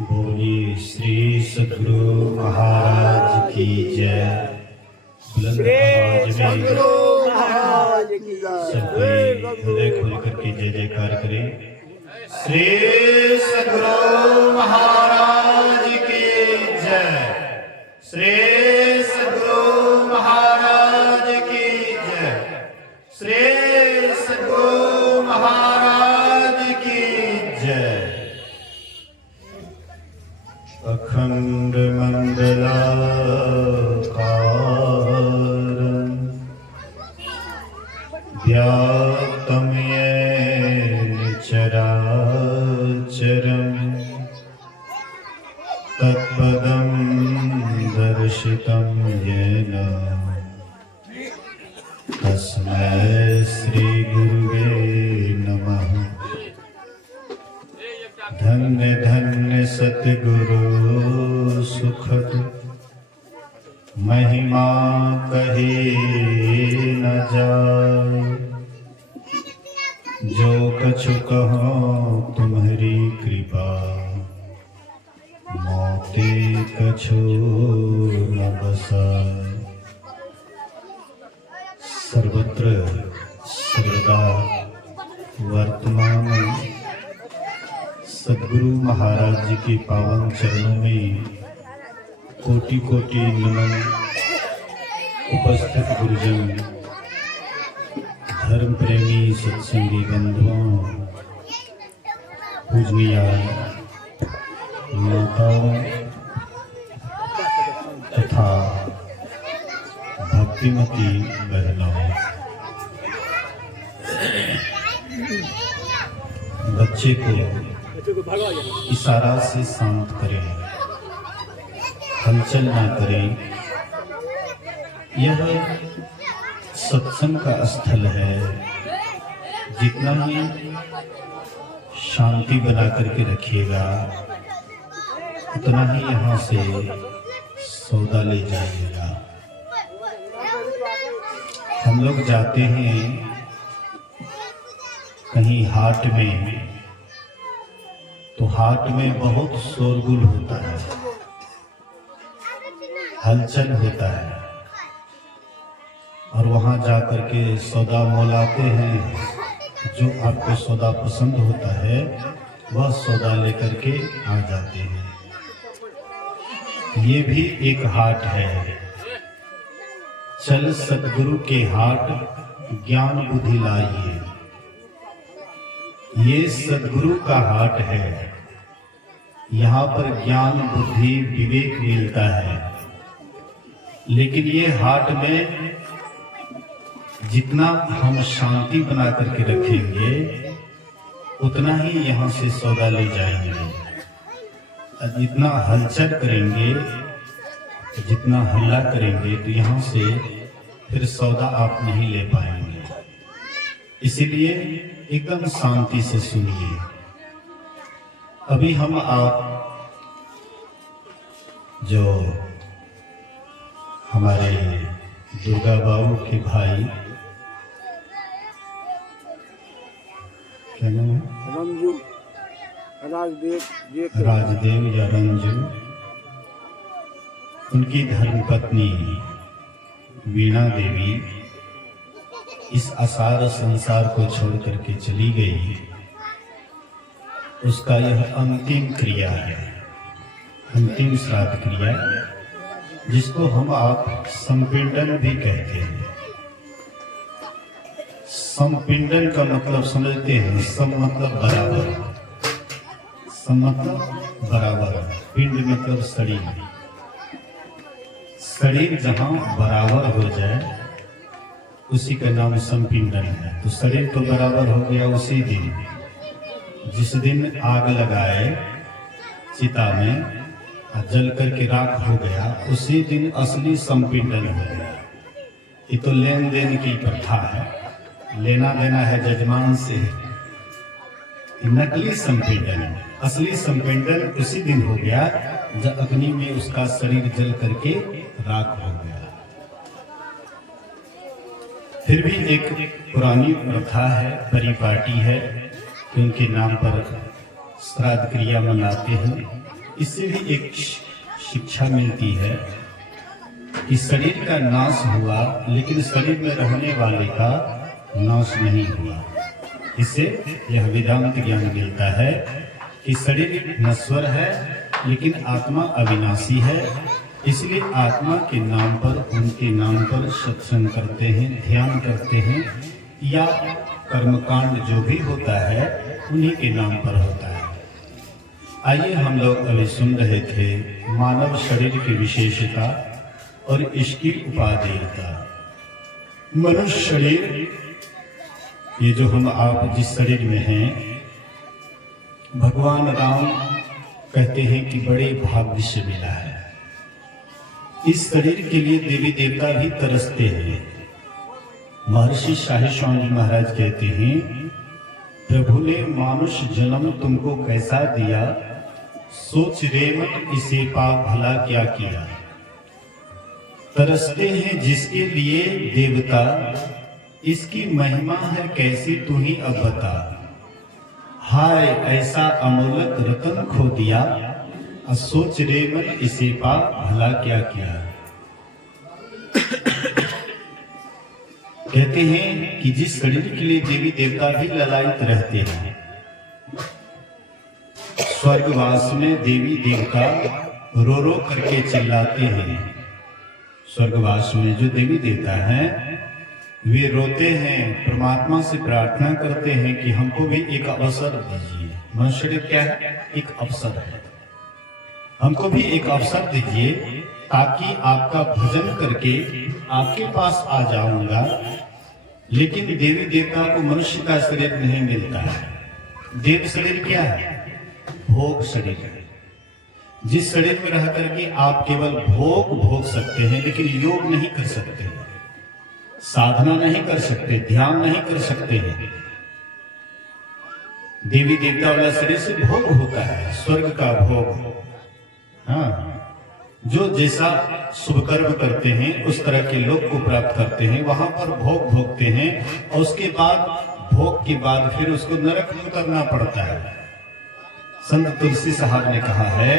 बोलिए श्री सद्गुरु महाराज की जय। बुलंद आवाज में सब कोई हृदय खोल करके जय जयकार करें। श्री सद्गुरु महाराज की जय। श्री सद्गुरु महाराज की जय। श्री सद्गुरु महाराज की जय। अखंड मंडलाकारं व्याप्तं येन चराचरं तत्पदं दर्शितं येन तस्मै श्री गुरुवे नमः। धन्य धन्य सतगुरु सुखद महिमा कही न जाए। जो कछु कहो तुम्हारी कृपा मोते कछु न बसाए। सर्वत्र सर्वदा वर्तमान सद्गुरु महाराज जी के पावन चरणों में कोटि कोटि नमन। उपस्थित गुरुजन, धर्म प्रेमी सत्संगी बंधुओं, पूजनीय माताओं तथा भक्तिमती बहनों, बच्चे को इशारा से शांत करें, हलचल ना करें। यह सत्संग का स्थल है। जितना ही शांति बना करके रखिएगा उतना ही यहाँ से सौदा ले जाइएगा। हम लोग जाते हैं कहीं हाट में, तो हाट में बहुत शोरगुल होता है, हलचल होता है, और वहां जाकर के सौदा मोलाते हैं। जो आपको सौदा पसंद होता है वह सौदा लेकर के आ जाते हैं। ये भी एक हाट है। चल सतगुरु के हाट ज्ञान बुद्धि लाइए। ये सद्गुरु का हाट है। यहाँ पर ज्ञान बुद्धि विवेक मिलता है। लेकिन ये हाट में जितना हम शांति बना करके रखेंगे उतना ही यहाँ से सौदा ले जाएंगे। जितना हलचल करेंगे, जितना हल्ला करेंगे, तो यहाँ से फिर सौदा आप नहीं ले पाएंगे। इसीलिए एकदम शांति से सुनिए। अभी हम आप जो हमारे दुर्गा बाबू के भाई, क्या नाम है? रंजू, राजदेव या रंजू, उनकी धर्मपत्नी वीणा देवी इस असार संसार को छोड़ करके चली गई। उसका यह अंतिम क्रिया है, अंतिम श्राद्ध क्रिया, जिसको हम आप संपिंडन भी कहते हैं। संपिंडन का मतलब समझते हैं? सम मतलब बराबर, सम मतलब बराबर, पिंड मतलब शरीर। शरीर जहां बराबर हो जाए उसी का नाम संपिंडन है। तो शरीर तो बराबर हो गया उसी दिन, जिस दिन आग लगाए चिता में, जल करके राख हो गया, उसी दिन असली संपिंडन हो गया। ये तो लेन देन की प्रथा है, लेना देना है जजमान से। नकली संपिंडन, असली संपिंडन उसी दिन हो गया जब अग्नि में उसका शरीर जल करके राख हो गया। फिर भी एक पुरानी प्रथा है, परिपाटी है, उनके नाम पर श्राद्ध क्रिया मनाते हैं। इससे भी एक शिक्षा मिलती है कि शरीर का नाश हुआ लेकिन शरीर में रहने वाले का नाश नहीं हुआ। इससे यह वेदांत ज्ञान मिलता है कि शरीर नश्वर है लेकिन आत्मा अविनाशी है। इसलिए आत्मा के नाम पर, उनके नाम पर सत्संग करते हैं, ध्यान करते हैं, या कर्मकांड जो भी होता है उन्हीं के नाम पर होता है। आइए, हम लोग अभी सुन रहे थे मानव शरीर की विशेषता और इसकी उपादेयता। मनुष्य शरीर, ये जो हम आप जिस शरीर में हैं, भगवान राम कहते हैं कि बड़े भाग्य से मिला है। इस शरीर के लिए देवी देवता भी तरसते हैं। महर्षि शाही स्वामी महाराज कहते हैं, प्रभु ने मानुष जन्म तुमको कैसा दिया, सोच रे मत इसे पा भला क्या किया। तरसते हैं जिसके लिए देवता, इसकी महिमा है कैसी तू ही अब बता। हाय ऐसा अमोलक रतन खो दिया, सोच रे मन इसे पा भला क्या किया। कहते हैं कि जिस शरीर के लिए देवी देवता भी ललायित रहते हैं, स्वर्गवास में देवी देवता रो रो करके चिल्लाते हैं। स्वर्गवास में जो देवी देवता हैं वे रोते हैं, परमात्मा से प्रार्थना करते हैं कि हमको भी एक अवसर दीजिए। मनुष्य क्या है? एक अवसर है। हमको भी एक अवसर दीजिए ताकि आपका भजन करके आपके पास आ जाऊंगा। लेकिन देवी देवता को मनुष्य का शरीर नहीं मिलता है। देव शरीर क्या है? भोग शरीर है। जिस शरीर में रह करके आप केवल भोग सकते हैं लेकिन योग नहीं कर सकते, साधना नहीं कर सकते, ध्यान नहीं कर सकते हैं। देवी देवता वाला शरीर से भोग होता है, स्वर्ग का भोग। हाँ, जो जैसा शुभ कर्म करते हैं उस तरह के लोग को प्राप्त करते हैं, वहां पर भोग भोगते हैं और उसके बाद भोग के बाद फिर उसको नरक में उतरना पड़ता है। संत तुलसी साहब ने कहा है,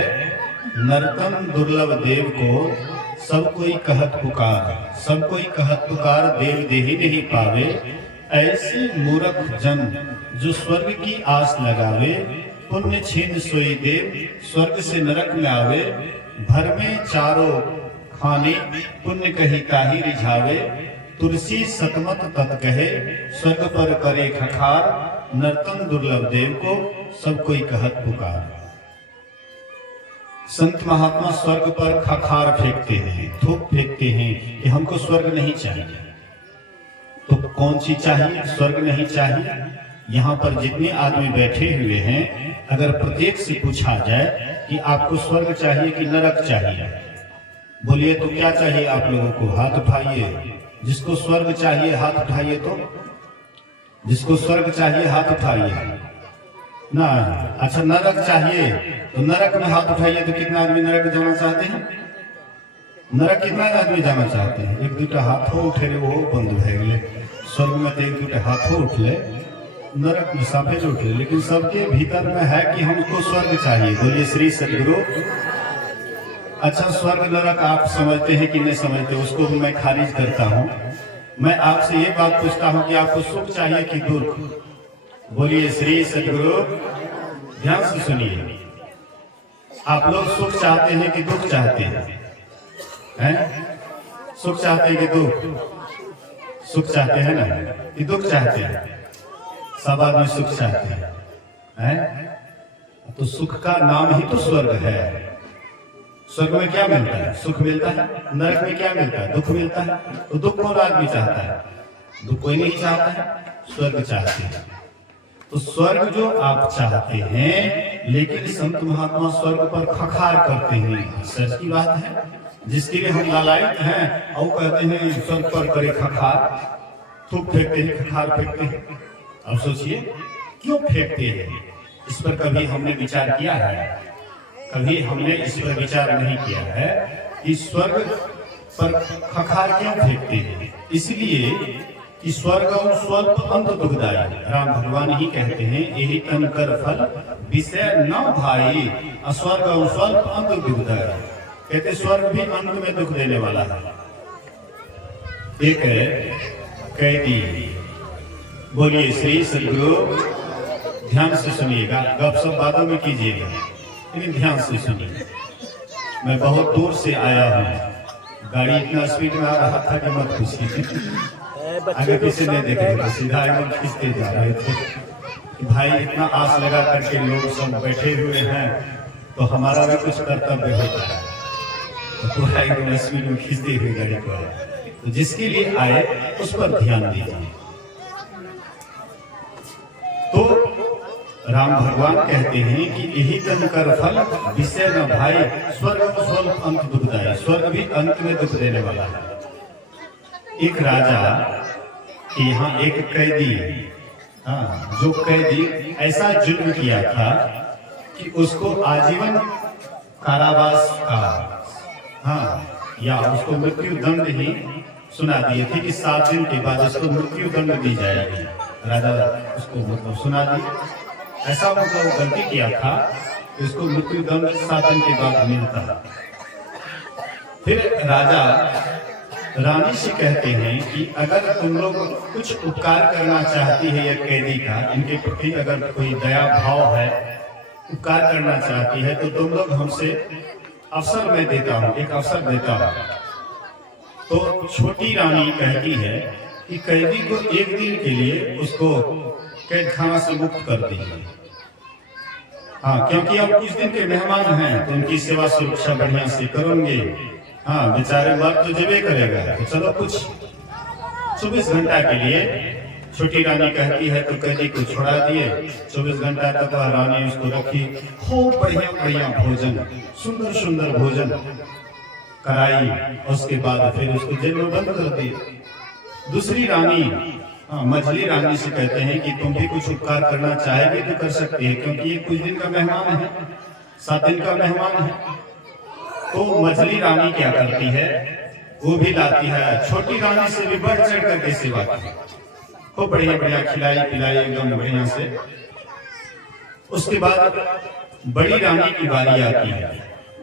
नरतम दुर्लभ देव को सब कोई कहत पुकार, सब कोई कहत पुकार देव देही नहीं पावे। ऐसे मूर्ख जन जो स्वर्ग की आस लगावे, पुण्य छीन सोई देव स्वर्ग से नरक में आवे। भर में चारों खाने पुण्य कही ताही रिझावे। तुलसी सतमत तत् कहे स्वर्ग पर करे खखार। नर्तन दुर्लभ देव को सब कोई कहत पुकार। संत महात्मा स्वर्ग पर खखार फेंकते हैं, थूक फेंकते हैं कि हमको स्वर्ग नहीं चाहिए। तो कौन सी चाहिए? स्वर्ग नहीं चाहिए। यहाँ पर जितने आदमी बैठे हुए हैं, अगर प्रत्येक से पूछा जाए कि आपको स्वर्ग चाहिए कि नरक चाहिए, बोलिए तो क्या चाहिए आप लोगों को? हाथ उठाइए। जिसको स्वर्ग चाहिए हाथ उठाइए। तो जिसको स्वर्ग चाहिए हाथ उठाइए ना। अच्छा, नरक चाहिए तो नरक में हाथ उठाइए। तो कितना आदमी नरक जाना चाहते हैं? नरक कितना आदमी जाना चाहते हैं? एक दूटा हाथों उठे रे वो बंद भे गए। स्वर्ग में तो एक दूटा हाथों उठले, नरक में साफे जो उठले। लेकिन सबके भीतर में है कि हमको स्वर्ग चाहिए। बोलिए श्री सदगुरु। अच्छा, स्वर्ग नरक आप समझते हैं कि नहीं समझते, उसको मैं खारिज करता हूँ। मैं आपसे ये बात पूछता हूँ कि आपको सुख चाहिए कि दुख? बोलिए श्री सदगुरु। ध्यान से सुनिए, आप लोग सुख चाहते हैं कि दुख चाहते हैं? सुख चाहते हैं कि दुख? सुख चाहते हैं ना कि दुख चाहते हैं? सब आदमी सुख चाहते हैं। तो सुख का नाम ही तो स्वर्ग है। स्वर्ग में क्या मिलता है? सुख मिलता है। नरक में क्या मिलता है? दुख मिलता है। तो दुख कौन आदमी चाहता है? दुख कोई नहीं चाहता है, स्वर्ग चाहते हैं। तो स्वर्ग जो आप चाहते हैं, लेकिन संत महात्मा स्वर्ग पर खखार करते हैं। सच की बात है, जिसके लिए हम लालायित हैं और कहते हैं स्वर्ग पर करे खखार, थूक फेंकते हैं, खखार फेंकते हैं। अब सोचिए क्यों फेंकते हैं? इस पर कभी हमने विचार किया है? कभी हमने इस पर विचार नहीं किया है कि स्वर्ग पर खखार क्यों फेंकते हैं। इसलिए कि स्वर्ग और स्वल्प अंत दुखदाई। राम भगवान ही कहते हैं यही तन कर फल विषय न भाई, स्वर्ग और स्वल्प अंत दुखदाई। कहते स्वर्ग भी अंत में दुख देने वाला है। एक कैदी, बोलिए श्री सदगुरु, ध्यान से सुनिएगा, गपशप बातों में कीजिएगा, लेकिन ध्यान से सुनिए। मैं बहुत दूर से आया हूँ, गाड़ी इतना स्पीड में आ रहा था कि मत पूछिए। आगे पीछे नहीं देख रहे थे, सीधा एकदम खींचते जा रहे थे कि भाई इतना आस लगा करके लोग सब बैठे हुए हैं तो हमारा भी कुछ कर्तव्य होता है, तो पूरा एकदम स्पीड में खींचते हुए गाड़ी को आया। तो जिसके लिए आए उस पर ध्यान दीजिए। तो राम भगवान कहते हैं कि यही तन कर फल विषय न भाई, स्वर्ग स्वल्प अंत दुखदाई। स्वर्ग भी अंत में दुख देने वाला है। एक राजा के यहाँ एक कैदी, जो कैदी ऐसा जुल्म किया था कि उसको आजीवन कारावास का या उसको मृत्यु दंड ही सुना दिए थे कि 7 दिन के बाद उसको मृत्यु दंड दी जाएगी। राजा उसको मतलब सुना दी, ऐसा मतलब गलती किया था कि उसको मृत्यु दंड 7 दिन के बाद मिलता। फिर राजा रानी से कहते हैं कि अगर तुम लोग कुछ उपकार करना चाहती है या कैदी का, इनके प्रति अगर कोई दया भाव है, उपकार करना चाहती है, तो तुम लोग हमसे अवसर मैं देता हूँ, एक अवसर देता हूँ। तो छोटी रानी कहती है कि कैदी को 1 दिन के लिए उसको कैद खाना से मुक्त कर दीजिए। क्योंकि अब कुछ दिन के मेहमान हैं तो उनकी सेवा सुरक्षा बढ़िया से करोगे। बेचारे मर तो जबे करेगा, तो चलो कुछ 24 घंटा के लिए। छोटी रानी कहती है तो कैदी को छोड़ा दिए। 24 घंटा तक वह रानी उसको रखी, खूब बढ़िया बढ़िया भोजन, सुंदर सुंदर भोजन कराई। उसके बाद फिर उसको जेल में बंद कर दिए। दूसरी रानी, मछली रानी से कहते हैं कि तुम भी कुछ उपकार करना चाहेगी तो कर सकती है, क्योंकि ये कुछ दिन का मेहमान है, 7 दिन का मेहमान है। तो मछली रानी क्या करती है, वो भी लाती है, छोटी रानी से भी बढ़ चढ़ करके सेवा की, खूब बढ़िया बढ़िया खिलाई पिलाई एकदम बढ़िया से। उसके बाद बड़ी रानी की बारी आती है।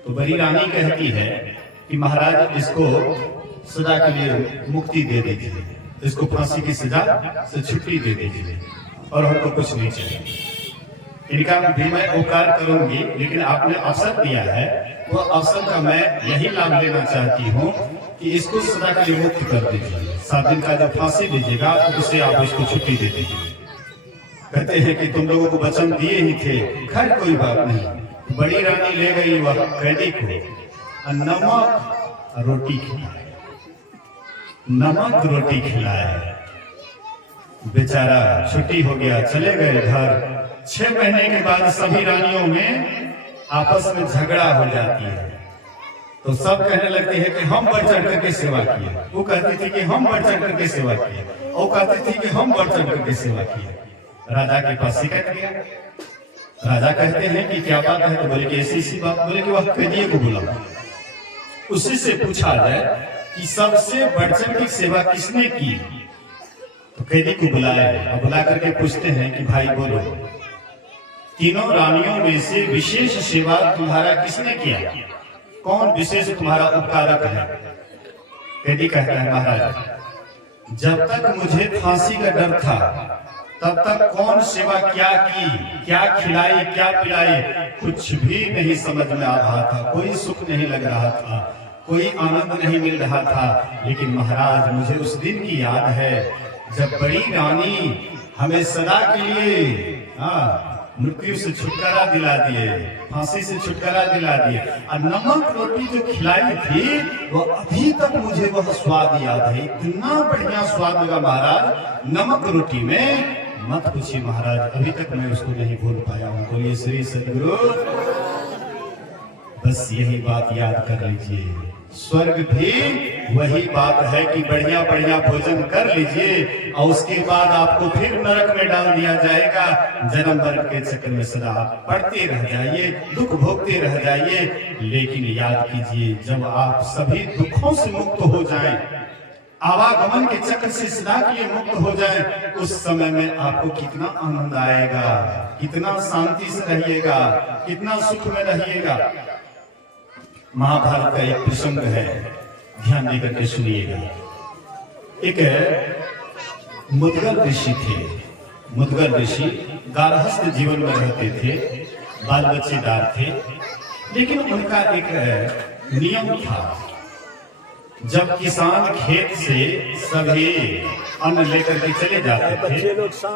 तो बड़ी रानी कहती है कि महाराज इसको सजा के लिए मुक्ति दे दीजिए, इसको फांसी की सजा से छुट्टी दे दीजिए और हमको कुछ नहीं चाहिए। इनका भी मैं उपकार करूंगी, लेकिन आपने अवसर दिया है, वो अवसर का मैं यही लाभ लेना चाहती हूँ कि इसको सदा के लिए मुक्त कर दीजिए। 7 दिन का जब फांसी दीजिएगा तो उसे आप इसको छुट्टी दे दीजिए। कहते हैं कि तुम लोगों को वचन दिए ही थे, खैर कोई बात नहीं। बड़ी रानी ले गई वह कैदी को नमक रोटी खिलाए, नमक रोटी खिलाए। बेचारा छुट्टी हो गया, चले गए घर। 6 महीने के बाद सभी रानियों में आपस में झगड़ा हो जाती है। तो सब कहने लगती है कि हम बढ़ चढ़ करके सेवा किए, वो कहती थी कि हम बढ़ चढ़ करके सेवा किए, वो कहती थी कि हम बढ़ चढ़ करके सेवा किए। राजा के पास शिकायत किया। राजा कहते हैं कि क्या बात है, तो बोले कि ऐसी सी बात। बोले कि वह कैदी को बुलाओ, उसी से पूछा जाए कि सबसे बढ़ चढ़ की सेवा किसने की। तो कैदी को बुलाए और बुला करके पूछते हैं कि भाई बोलो, तीनों रानियों में से विशेष सेवा तुम्हारा किसने किया, कौन विशेष तुम्हारा उपकारक है। कैदी कहता है महाराज जब तक मुझे फांसी का डर था तब तक कौन सेवा क्या की, क्या खिलाई, क्या पिलाई, कुछ भी नहीं समझ में आ रहा था। कोई सुख नहीं लग रहा था, कोई आनंद नहीं मिल रहा था। लेकिन महाराज मुझे उस दिन की याद है जब बड़ी रानी हमें सदा के लिए मृत्यु से छुटकारा दिला दिए, फांसी से छुटकारा दिला दिए, और नमक रोटी जो खिलाई थी वो अभी तक मुझे वह स्वाद याद है। इतना बढ़िया स्वाद लगा महाराज नमक रोटी में, मत पूछिए महाराज, अभी तक मैं उसको नहीं भूल पाया हूँ। बोलिए श्री सदगुरु। बस यही बात याद कर लीजिए, स्वर्ग भी वही बात है कि बढ़िया बढ़िया भोजन कर लीजिए और उसके बाद आपको फिर नरक में डाल दिया जाएगा। जन्म मरण के चक्कर में सदा आप पड़ते रह जाइए, दुख भोगते रह जाइए। लेकिन याद कीजिए जब आप सभी दुखों से मुक्त हो जाएं, आवागमन के चक्र से सदा के लिए मुक्त हो जाए, उस समय में आपको कितना आनंद आएगा, कितना शांति से रहिएगा, कितना सुख में रहिएगा। महाभारत का एक प्रसंग है, ध्यान देकर के सुनिएगा। एक मुद्गल ऋषि थे। मुद्गल ऋषि गारहस्थ जीवन में रहते थे, बाल बच्चेदार थे, लेकिन उनका एक नियम था। जब किसान खेत से सभी अन्न लेकर के चले जाते थे,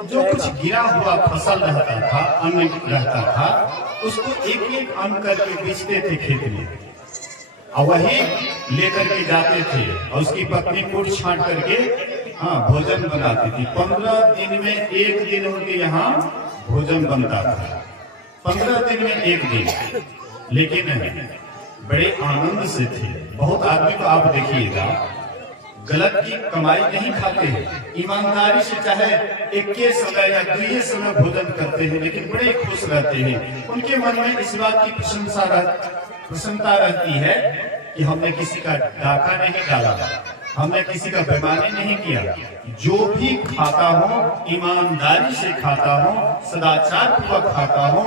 जो कुछ गिरा हुआ फसल रहता था, अन्न रहता था, उसको एक एक अन्न करके बेचते थे खेत में, और वही लेकर के जाते थे। और उसकी पत्नी कूट छांट करके भोजन बनाती थी। 15 दिन में एक दिन उनके यहाँ भोजन बनता था, 15 दिन में एक दिन। लेकिन बड़े आनंद से थे। बहुत आदमी को आप देखिएगा गलत की कमाई नहीं खाते हैं, ईमानदारी से चाहे एक के समय या दूसरे समय भोजन करते हैं, लेकिन बड़े खुश रहते हैं। उनके मन में इस बात की प्रसन्नता रहती है कि हमने किसी का डाका नहीं डाला, हमने किसी का बेईमानी नहीं किया। जो भी खाता हो ईमानदारी से खाता हो, सदाचार पूर्वक खाता हो,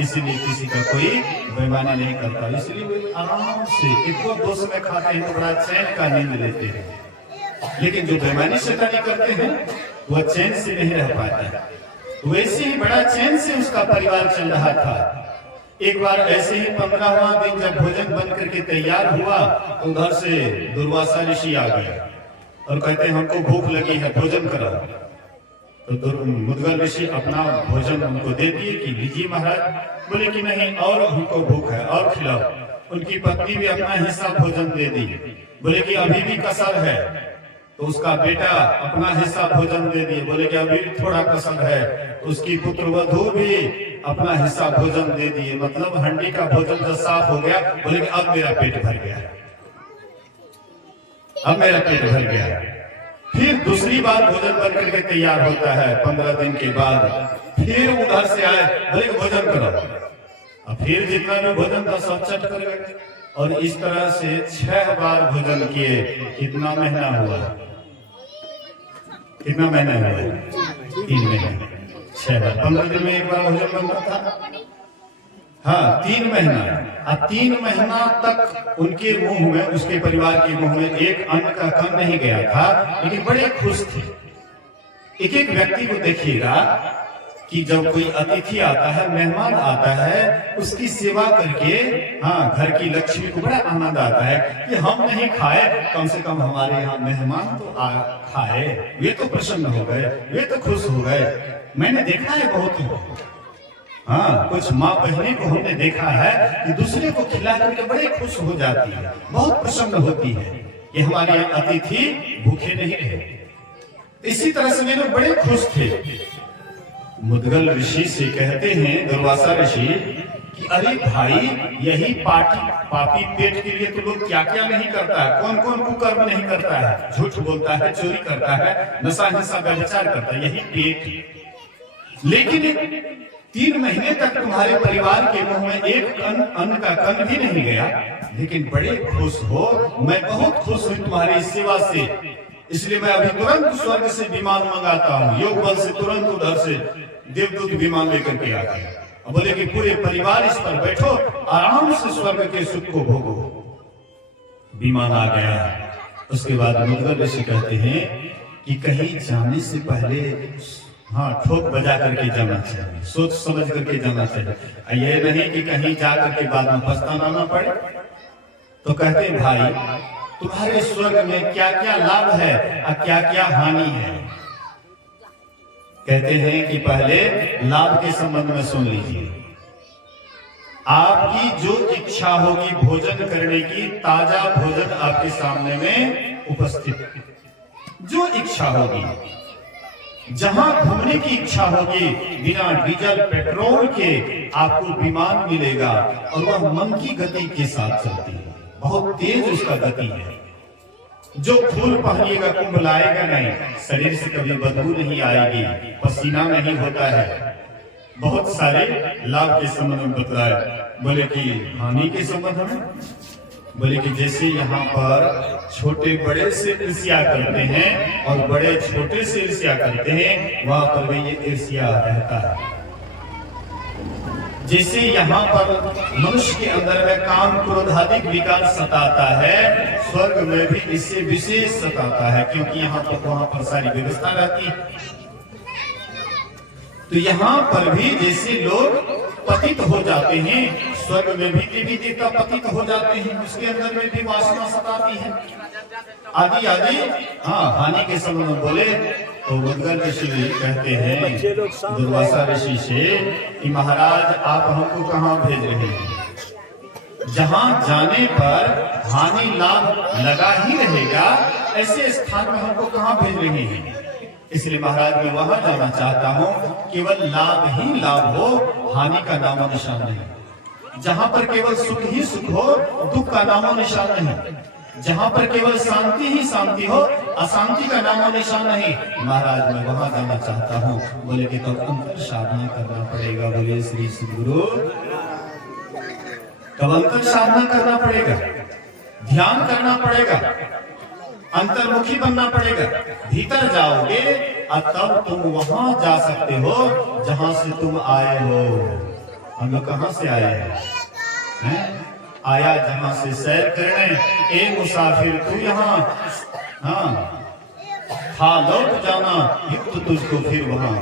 इसलिए किसी का कोई बेईमानी नहीं करता। इसलिए वे आराम से एक दो समय खाते हैं तो बड़ा चैन का नींद लेते हैं। लेकिन जो बेईमानी शैतानी करते हैं वह चैन से नहीं रह पाता। वैसे ही बड़ा चैन से उसका परिवार चल रहा था। एक बार ऐसे ही 15वां दिन जब भोजन बन करके तैयार हुआ तो उधर से दुर्वासा ऋषि आ गए और कहते हैं हमको भूख लगी है, भोजन कराओ। तो मुद्गल ऋषि अपना भोजन उनको दे दिए कि लीजिए महाराज। बोले कि नहीं, और हमको भूख है, और खिलाओ। उनकी पत्नी भी अपना हिस्सा भोजन दे दी। बोले कि अभी भी कसर है, तो उसका बेटा अपना हिस्सा भोजन दे दिए। बोले कि अभी थोड़ा कसर है, उसकी पुत्रवधू भी अपना हिस्सा भोजन दे दिए। मतलब हंडी का भोजन जब साफ हो गया, बोले कि अब मेरा पेट भर गया, अब मेरा पेट भर गया। फिर दूसरी बार भोजन बन करके तैयार होता है 15 दिन के बाद। फिर उधर से आए, बोले भोजन करो। अब फिर जितना भी भोजन था सब चट कर गए। और इस तरह से 6 बार भोजन किए। कितना महीना हुआ? कितना महीना हुआ? 3 महीने। 6 बार 15 दिन में एक बार भोजन बनता था। हाँ, 3 महीना। 3 महीना तक उनके मुंह में, उसके परिवार के मुंह में एक अन्न का कण नहीं गया था, लेकिन बड़े खुश थे। एक एक व्यक्ति को देखिएगा कि जब कोई अतिथि आता है, मेहमान आता है, उसकी सेवा करके घर की लक्ष्मी को बड़ा आनंद आता है कि हम नहीं खाए, कम से कम हमारे यहाँ मेहमान तो खाए, वे तो प्रसन्न हो गए, वे तो खुश हो गए। मैंने देखा है बहुत कुछ माँ बहने को हमने देखा है कि दूसरे को खिला करके बड़े खुश हो जाती है, बहुत प्रसन्न होती है कि हमारे यहाँ अतिथि भूखे नहीं रहे। इसी तरह से वे लोग बड़े खुश थे। मुद्गल ऋषि से कहते हैं दुर्वासा ऋषि कि अरे भाई, यही पापी पेट के लिए तो लोग क्या क्या नहीं करता है, कौन कौन कुकर्म नहीं करता है, झूठ बोलता है, चोरी करता है, नशा हिंसा व्यभिचार करता है, यही पेट। लेकिन 3 महीने तक तुम्हारे परिवार के मुंह में एक अन्न का कण भी नहीं गया, लेकिन बड़े खुश हो। मैं बहुत खुश हुई तुम्हारी सेवा से, इसलिए मैं अभी तुरंत स्वर्ग से विमान मंगाता हूँ। योग बल से तुरंत उधर से देवदूत विमान लेकर के आ गए। बोले कि पूरे परिवार इस पर बैठो, आराम से स्वर्ग के सुख को भोगो। विमान आ गया। उसके बाद मुद्गल ऋषि कहते हैं कि कहीं जाने से पहले ठोक बजा करके जाना चाहिए, सोच समझ करके जाना चाहिए। ये नहीं कि कहीं जा करके बाद में पछताना ना पड़े। तो कहते भाई, तुम्हारे स्वर्ग में क्या क्या लाभ है और क्या क्या हानि है। कहते हैं कि पहले लाभ के संबंध में सुन लीजिए। आपकी जो इच्छा होगी भोजन करने की, ताजा भोजन आपके सामने में उपस्थित, जो इच्छा होगी, जहां घूमने की इच्छा होगी, बिना डीजल पेट्रोल के आपको विमान मिलेगा और वह मन की गति के साथ चलती है, बहुत तेज उसका गति है। जो फूल पहनिएगा कुंभ लाएगा नहीं, शरीर से कभी बदबू नहीं आएगी, पसीना नहीं होता है। बहुत सारे लाभ के संबंध में बताए। बोले कि हानि के संबंध में, बोले कि जैसे यहाँ पर छोटे बड़े से ईर्ष्या करते हैं और बड़े छोटे से ईर्ष्या करते हैं, वहां पर भी ये ईर्ष्या रहता है। जैसे यहाँ पर मनुष्य के अंदर में काम क्रोध आदि विकार सताता है, स्वर्ग में भी इससे विशेष सताता है, क्योंकि यहाँ पर वहां पर सारी व्यवस्था रहती है। तो यहाँ पर भी जैसे लोग पतित हो जाते हैं, स्वर्ग में भी देवी देवता पतित हो जाते हैं, उसके अंदर में भी वासना सताती है आदि आदि। हाँ, हानि के संबंध में बोले तो उद्गल ऋषि कहते हैं दुर्वासा ऋषि से कि महाराज आप हमको कहाँ भेज रहे हैं? जहाँ जाने पर हानि लाभ लगा ही रहेगा, ऐसे स्थान में हमको कहाँ भेज रहे हैं? इसलिए महाराज मैं वहां जाना चाहता हूँ, केवल लाभ ही लाभ हो, हानि का नामो निशान नहीं। जहाँ पर केवल सुख ही सुख हो, दुख का नामो निशान नहीं। जहाँ पर केवल शांति ही शांति हो, अशांति का नामो निशान नहीं। महाराज मैं वहां जाना चाहता हूँ। बोले कि तो अंतर साधना करना पड़ेगा। बोले श्री सद्गुरु, कब अंतर साधना करना पड़ेगा? ध्यान करना पड़ेगा, अंतर्मुखी बनना पड़ेगा। भीतर जाओगे और तब तुम वहां जा सकते हो जहां से तुम आए हो। हम लोग कहां से आए हैं? आया जहां से सैर करने, ए मुसाफिर तू यहाँ, हाँ था लौट जाना युक्त तुझको फिर वहां।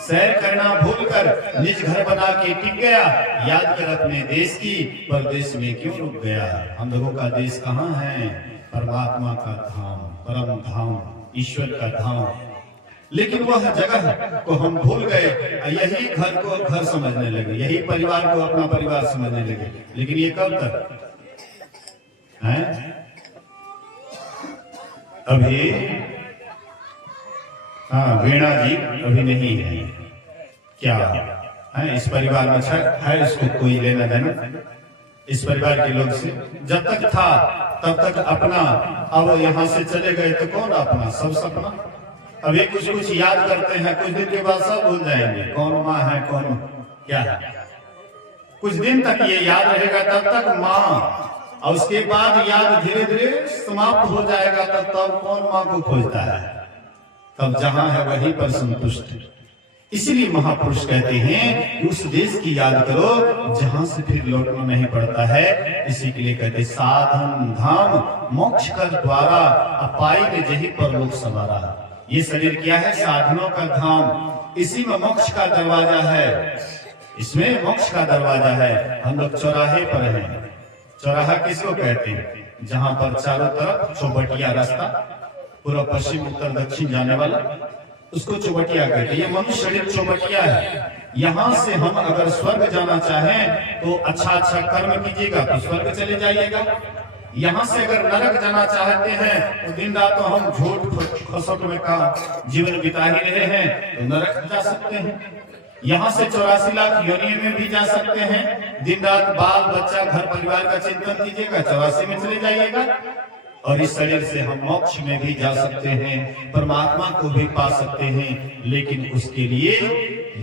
सैर करना भूलकर निज घर बना के टिक गया, याद कर अपने देश की, परदेश में क्यों रुक गया? हम लोगों का देश कहाँ है? परमात्मा का धाम, परम धाम, ईश्वर का धाम। लेकिन वह जगह को हम भूल गए, यही घर को घर समझने लगे, यही परिवार को अपना परिवार समझने लगे। लेकिन ये कब तक है? अभी हाँ, वीणा जी अभी नहीं है क्या है? इस परिवार में है, इसको कोई लेना देना इस परिवार के लोग से? जब तक था तब तक अपना, अब यहाँ से चले गए तो कौन अपना? सब सपना। अभी कुछ कुछ याद करते हैं, कुछ दिन के बाद सब भूल जाएंगे कौन माँ है कौन क्या है। कुछ दिन तक ये याद रहेगा, तब तक माँ, और उसके बाद याद धीरे धीरे समाप्त हो जाएगा। तब कौन माँ को खोजता है? तब जहां है वहीं पर संतुष्ट। इसीलिए महापुरुष कहते हैं कि उस देश की याद करो जहां से फिर लौटना नहीं पड़ता है। इसी के लिए कहते साधन धाम मोक्ष कर द्वारा, अपाई ने जही पर लोक सवारा। ये शरीर क्या है? साधनों का धाम, इसी में मोक्ष का दरवाजा है, इसमें मोक्ष का दरवाजा है। हम लोग चौराहे पर हैं। चौराहा किसको कहते हैं? जहां पर चारों तरफ चौबटिया रास्ता, पूर्व पश्चिम उत्तर दक्षिण जाने वाला, उसको चौबटिया कहते हैं। ये मनुष्य शरीर चौबटिया है। यहाँ से हम अगर स्वर्ग जाना चाहें तो अच्छा अच्छा कर्म कीजिएगा तो स्वर्ग चले जाइएगा। यहाँ से अगर नरक जाना चाहते हैं तो दिन रात तो हम झूठ खसोट में का जीवन बिता ही रहे हैं, तो नरक जा सकते हैं। यहाँ से 84 लाख योनियों में भी जा सकते हैं। दिन रात बाल बच्चा घर परिवार का चिंतन कीजिएगा, 84 में चले जाइएगा। और इस शरीर से हम मोक्ष में भी जा सकते हैं, परमात्मा को भी पा सकते हैं, लेकिन उसके लिए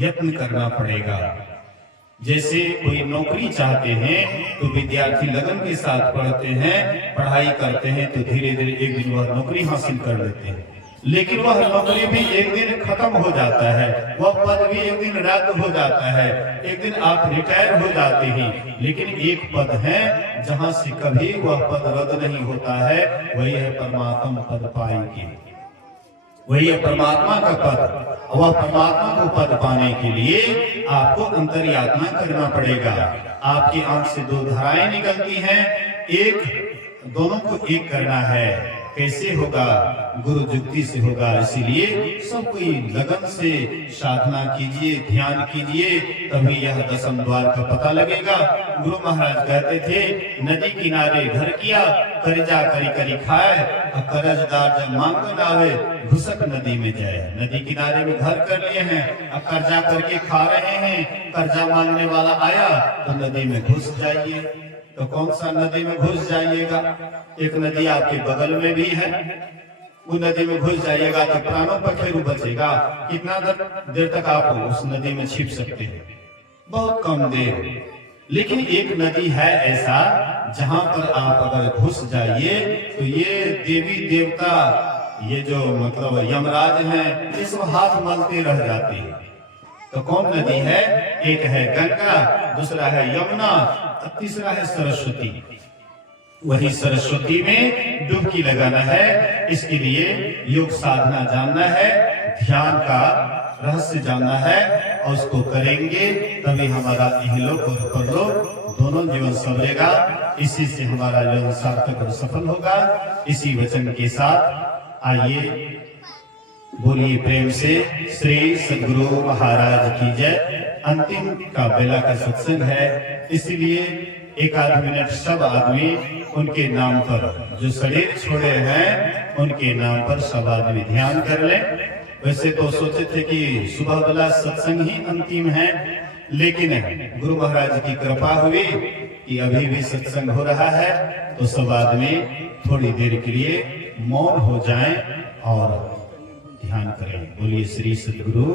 यत्न करना पड़ेगा। जैसे कोई नौकरी चाहते हैं तो विद्यार्थी लगन के साथ पढ़ते हैं, पढ़ाई करते हैं, तो धीरे धीरे एक दिन वह नौकरी हासिल कर लेते हैं। लेकिन वह नौकरी भी एक दिन खत्म हो जाता है, वह पद भी एक दिन रद्द हो जाता है, एक दिन आप रिटायर हो जाते हैं। लेकिन एक पद है जहां से कभी वह पद रद्द नहीं होता है, वही है परमात्मा पद पाएंगे, वही है परमात्मा का पद। वह परमात्मा को पद पाने के लिए आपको अंतर्यात्मा करना पड़ेगा। आपकी आंख से दो धाराएं निकलती हैं, एक दोनों को एक करना है। कैसे होगा? गुरु जुक्ति से होगा। इसीलिए सब कोई लगन से साधना कीजिए, ध्यान कीजिए, तभी यह दसम द्वार का पता लगेगा। गुरु महाराज कहते थे, नदी किनारे घर किया, कर्जा करी करी खाए, कर्जदार जब मांग आवे घुसक नदी में जाए। नदी किनारे में घर कर लिए हैं, अब कर्जा करके खा रहे हैं, कर्जा मांगने वाला आया तो नदी में घुस जाइए। तो कौन सा नदी में घुस जाइएगा? एक नदी आपके बगल में भी है, वो नदी में घुस जाइएगा तो प्राणों पर खेरू बचेगा। कितना देर तक आप उस नदी में छिप सकते हैं? बहुत कम देर। लेकिन एक नदी है ऐसा जहां पर आप अगर घुस जाइए तो ये देवी देवता, ये जो मतलब यमराज हैं, ये सब हाथ मलते रह जाते हैं। तो कौन नदी है? एक है गंगा, दूसरा है यमुना, और तीसरा है सरस्वती। वही सरस्वती में डुबकी लगाना है। इसके लिए योग साधना जानना है, ध्यान का रहस्य जानना है, और उसको करेंगे तभी हमारा इहलोक और परलोक दोनों जीवन संभलेगा। इसी से हमारा योग सार्थक और सफल होगा। इसी वचन के साथ आइए बोलिए प्रेम से श्री सद्गुरु महाराज की जय। अंतिम का बेला का सत्संग है, इसीलिए एक आध मिनट सब आदमी उनके नाम पर, जो शरीर छोड़े हैं उनके नाम पर सब आदमी ध्यान कर लें। वैसे तो सोचे थे कि सुबह वाला सत्संग ही अंतिम है, लेकिन गुरु महाराज की कृपा हुई कि अभी भी सत्संग हो रहा है, तो सब आदमी थोड़ी देर के लिए मौन हो जाएं और ध्यान करें। बोलिए श्री सद्गुरु